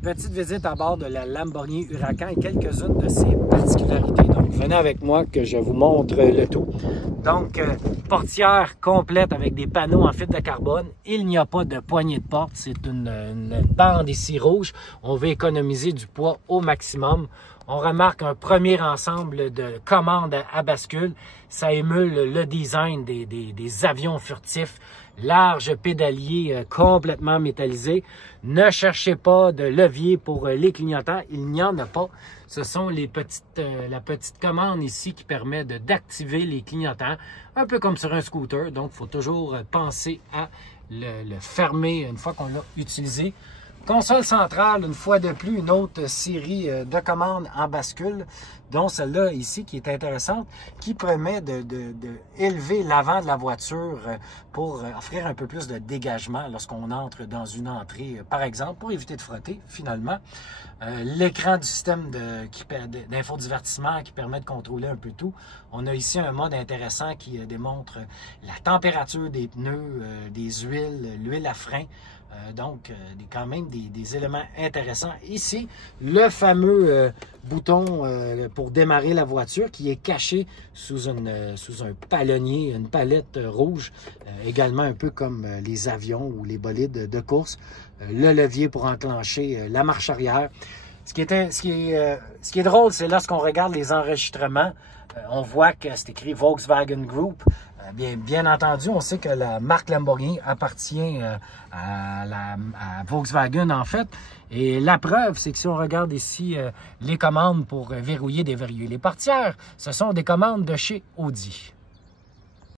Petite visite à bord de la Lamborghini Huracan et quelques-unes de ses particularités. Donc, venez avec moi que je vous montre le tout. Donc, portière complète avec des panneaux en fibre de carbone. Il n'y a pas de poignée de porte. C'est une bande ici rouge. On veut économiser du poids au maximum. On remarque un premier ensemble de commandes à bascule. Ça émule le design des avions furtifs. Large pédalier complètement métallisé. Ne cherchez pas de levier pour les clignotants. Il n'y en a pas. Ce sont la petite commande ici qui permet d'activer les clignotants. Un peu comme sur un scooter. Donc, il faut toujours penser à le fermer une fois qu'on l'a utilisé. Console centrale, une fois de plus, une autre série de commandes en bascule, dont celle-là ici qui est intéressante, qui permet d'élever l'avant de la voiture pour offrir un peu plus de dégagement lorsqu'on entre dans une entrée, par exemple, pour éviter de frotter finalement. L'écran du système d'infodivertissement qui permet de contrôler un peu tout. On a ici un mode intéressant qui démontre la température des pneus, des huiles, l'huile à frein. Donc, quand même des éléments intéressants. Ici, le fameux bouton pour démarrer la voiture qui est caché sous un palonnier, une palette rouge, également un peu comme les avions ou les bolides de course. Le levier pour enclencher la marche arrière. Ce qui est drôle, c'est lorsqu'on regarde les enregistrements, on voit que c'est écrit Volkswagen Group. Bien entendu, on sait que la marque Lamborghini appartient à Volkswagen en fait. Et la preuve, c'est que si on regarde ici les commandes pour verrouiller, déverrouiller les portières, ce sont des commandes de chez Audi.